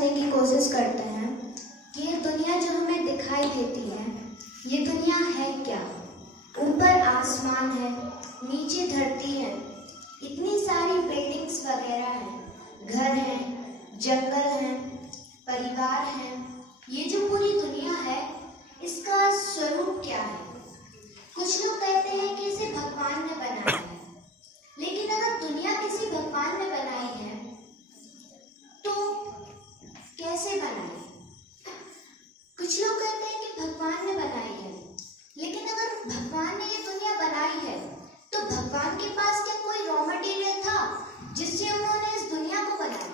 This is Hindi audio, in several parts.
समझने की कोशिश करते हैं कि ये दुनिया जो हमें दिखाई देती है, ये दुनिया है क्या। ऊपर आसमान है, नीचे धरती है, इतनी सारी बिल्डिंग्स वगैरह हैं, घर हैं, जंगल हैं, परिवार हैं। ये जो पूरी दुनिया है, इसका स्वरूप क्या है? कुछ लोग कहते हैं कि इसे भगवान ने बनाया है, लेकिन अगर दुनिया किसी भगवान ने बनाई है तो कैसे बनाई? कुछ लोग कहते हैं कि भगवान ने बनाई है, लेकिन अगर भगवान ने ये दुनिया बनाई है तो भगवान के पास क्या कोई रॉ मटेरियल था जिससे उन्होंने इस दुनिया को बनाया?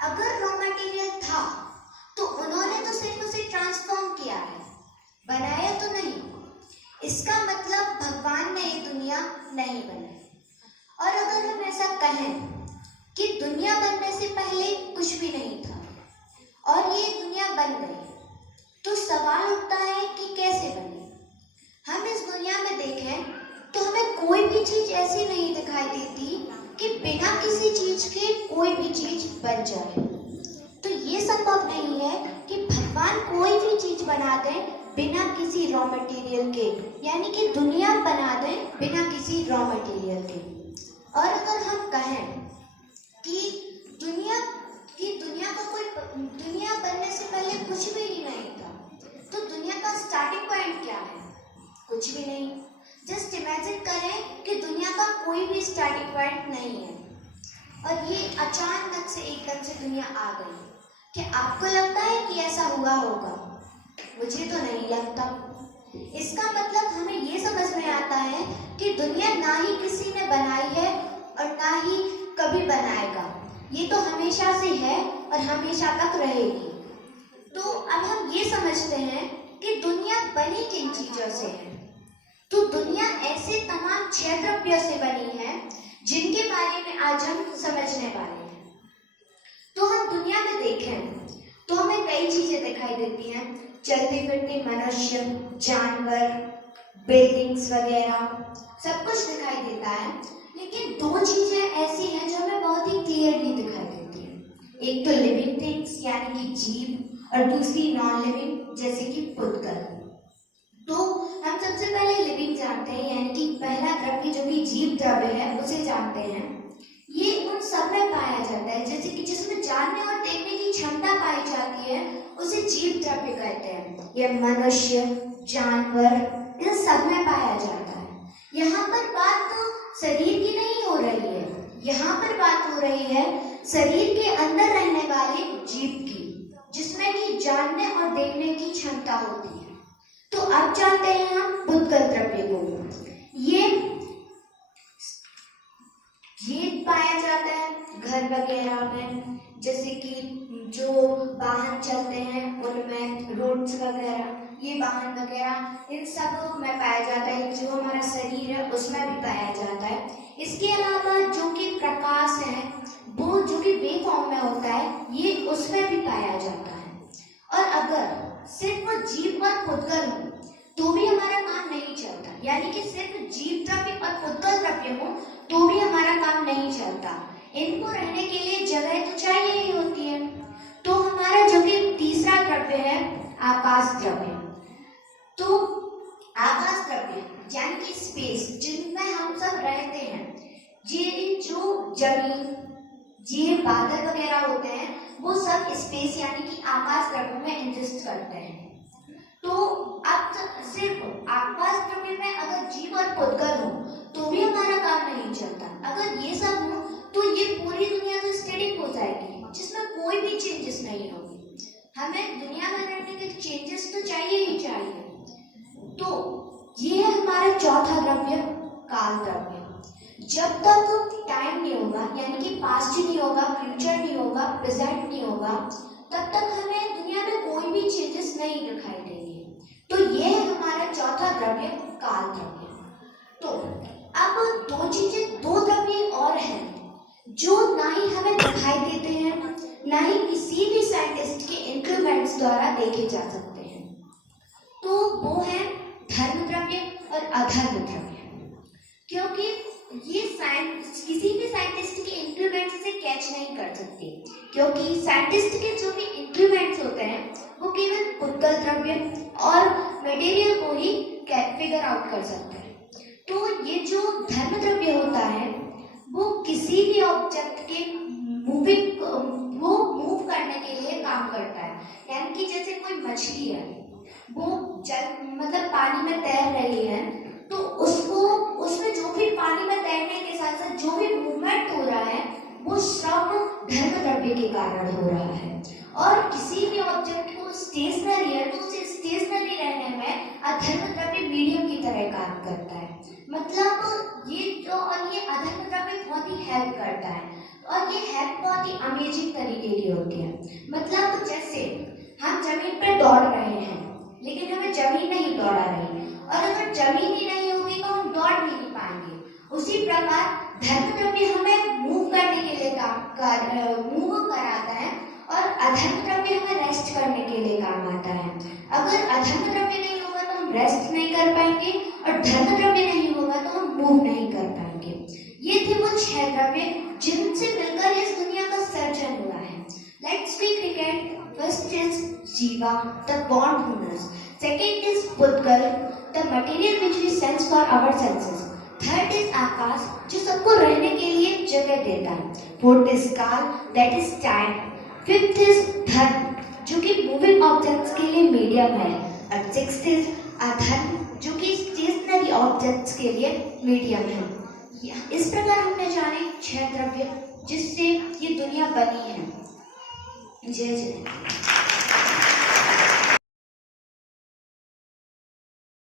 अगर रॉ मटेरियल था तो उन्होंने तो सिर्फ उसे ट्रांसफॉर्म किया है, बनाया तो नहीं। इसका मतलब भगवान ने ये दुनिया नहीं बनाई। और अगर हम ऐसा कहें कि दुनिया बनने से पहले कुछ भी नहीं था और ये दुनिया बन गई, तो सवाल उठता है कि कैसे बनी। हम इस दुनिया में देखें तो हमें कोई भी चीज ऐसी नहीं दिखाई देती कि बिना किसी चीज के कोई भी चीज बन जाए। तो ये संभव नहीं है कि भगवान कोई भी चीज बना दें बिना किसी रॉ मटेरियल के, यानी कि दुनिया बना दें बिना किसी रॉ मटेरियल के। और अगर हम कहें कि दुनिया बनने से पहले कुछ भी ही नहीं था, तो दुनिया का स्टार्टिंग पॉइंट क्या है? कुछ भी नहीं। जस्ट इमेजिन करें कि दुनिया का कोई भी स्टार्टिंग पॉइंट नहीं है और ये अचानक से एकदम से दुनिया आ गई। क्या आपको लगता है कि ऐसा हुआ होगा? मुझे तो नहीं लगता। इसका मतलब हमें ये समझ में आता है कि दुनिया ना ही किसी ने बनाई है और ना ही कभी बनाएगा। ये तो हमेशा से है और हमेशा तक रहेगी। तो अब हम ये समझते हैं कि दुनिया बनी किन चीजों से है। तो दुनिया ऐसे तमाम 6 द्रव्यों से बनी है जिनके बारे में आज हम समझने वाले हैं। तो हम दुनिया में देखें तो हमें कई चीजें दिखाई देती हैं, चलते फिरते मनुष्य, जानवर, बिल्डिंग्स वगैरह सब कुछ दिखाई देता है। लेकिन 2 चीजें ऐसी हैं जो हमें बहुत ही क्लियरली दिखाई देती हैं। एक तो लिविंग थिंग्स यानी कि जीव, और दूसरी नॉन लिविंग जैसे कि पुद्गल। तो हम सबसे पहले लिविंग जानते हैं, यानी कि पहला द्रव्य जो कि जीव द्रव्य है उसे जानते हैं। ये उन सब में पाया जाता है, जैसे कि जिसमें जानने और देखने की क्षमता पाई जाती है उसे जीव द्रव्य कहते हैं। यह मनुष्य, जानवर, इन सब में पाया जाता है। यहाँ पर बात तो शरीर की नहीं हो रही है, यहाँ पर बात हो रही है शरीर के अंदर रहने वाले जीव की, जिसमें कि जानने और देखने की क्षमता होती है। तो अब जानते हैं हम पुद्गल द्रव्य को। ये पाया जाता है घर वगैरह में, जैसे कि जो वाहन चलते हैं उनमें, रोड्स वगैरह, ये वाहन वगैरह इन सब में पाया जाता है। जो हमारा शरीर है उसमें भी पाया जाता है। इसके अलावा जो कि प्रकाश है वो जो कि वे फॉर्म में होता है, ये उसमें भी पाया जाता है। और अगर सिर्फ जीव और पुद्गल हो तो भी हमारा काम नहीं चलता, यानी कि सिर्फ जीव द्रव्य और पुद्गल द्रव्य हो तो भी हमारा काम नहीं चलता। इनको रहने के लिए जगह तो चाहिए ही होती है। तो हमारा जो कि तीसरा द्रव्य है आकाश द्रव्य। तो आकाश द्रव्य यानी कि स्पेस, जिनमें हम सब रहते हैं, ये जो जमीन, ये बादल वगैरह होते हैं, वो सब स्पेस यानी कि आकाश द्रव्य में एग्जिस्ट करते हैं। तो अब सिर्फ आकाश द्रव्य में अगर जीव और पुद्गल हो तो भी हमारा काम नहीं चलता। अगर ये सब हो तो ये पूरी दुनिया तो स्टैटिक हो जाएगी, जिसमें कोई भी चेंजेस नहीं होगी। हमें दुनिया में रहने के चेंजेस तो चाहिए ही चाहिए। तो ये है हमारा चौथा द्रव्य, काल द्रव्य। जब तक टाइम नहीं होगा, यानी कि पास्ट नहीं होगा, फ्यूचर नहीं होगा, प्रेजेंट नहीं होगा, तब तक हमें दुनिया में कोई भी चेंजेस नहीं दिखाई देंगे। तो ये है हमारा चौथा द्रव्य, काल द्रव्य। तो अब 2 द्रव्य और हैं जो ना ही हमें दिखाई देते हैं, ना ही किसी भी साइंटिस्ट के इंस्ट्रूमेंट्स द्वारा देखे जा सकते हैं। तो वो है धर्म द्रव्य और अधर्म द्रव्य। क्योंकि ये साइंस किसी भी साइंटिस्ट के इंप्लीमेंट से कैच नहीं कर सकते, क्योंकि साइंटिस्ट के जो भी इंप्लीमेंट्स होते हैं वो केवल पुद्गल द्रव्य और मटेरियल को ही फिगर आउट कर सकते हैं। तो ये जो धर्म द्रव्य होता है वो किसी भी ऑब्जेक्ट के वो मूव करने के लिए काम करता है। यानी कि जैसे कोई मछली है, वो मतलब पानी में तैर रही है, तो उसको उसमें जो भी पानी में तैरने के साथ साथ जो भी मूवमेंट हो रहा है वो सब धर्म द्रव्य के कारण हो रहा है। और किसी भी ऑब्जेक्ट को स्टेशनरी है तो उसे स्टेशनरी रहने में अधर्म द्रव्य मीडियम की तरह काम करता है। मतलब ये अधर्म द्रव्य बहुत ही हेल्प करता है, और ये हेल्प बहुत ही अमेजिंग तरीके की होती है। मतलब जैसे हम जमीन पर दौड़ रहे हैं लेकिन हमें जमीन नहीं दौड़ा रही, और अगर जमीन ही नहीं होगी तो हम दौड़ भी नहीं पाएंगे। उसी प्रकार धर्म द्रव्य हमें मूव करने के लिए मूव कराता है, और अधर्म द्रव्य हमें रेस्ट करने के लिए काम आता है। अगर अधर्म द्रव्य नहीं होगा तो हम रेस्ट नहीं कर पाएंगे, और धर्म द्रव्य नहीं होगा तो हम मूव नहीं कर पाएंगे। ये थे वो 6 द्रव्य जिनसे मिलकर इस दुनिया का सर्जन हुआ है। Let's speak again. First is Jiva, the born humans. Second is Pudgal, the material which we sense for our senses. Third is Akash, जो सबको रहने के लिए जगह देता है. Fourth is Kal, that is time. Fifth is Dharm, जो कि moving objects के लिए medium है. और sixth is Adharm, जो कि stationary objects के लिए medium है. इस प्रकार हमने जाने 6 द्रव्य जिससे ये दुनिया बनी है। जय जय।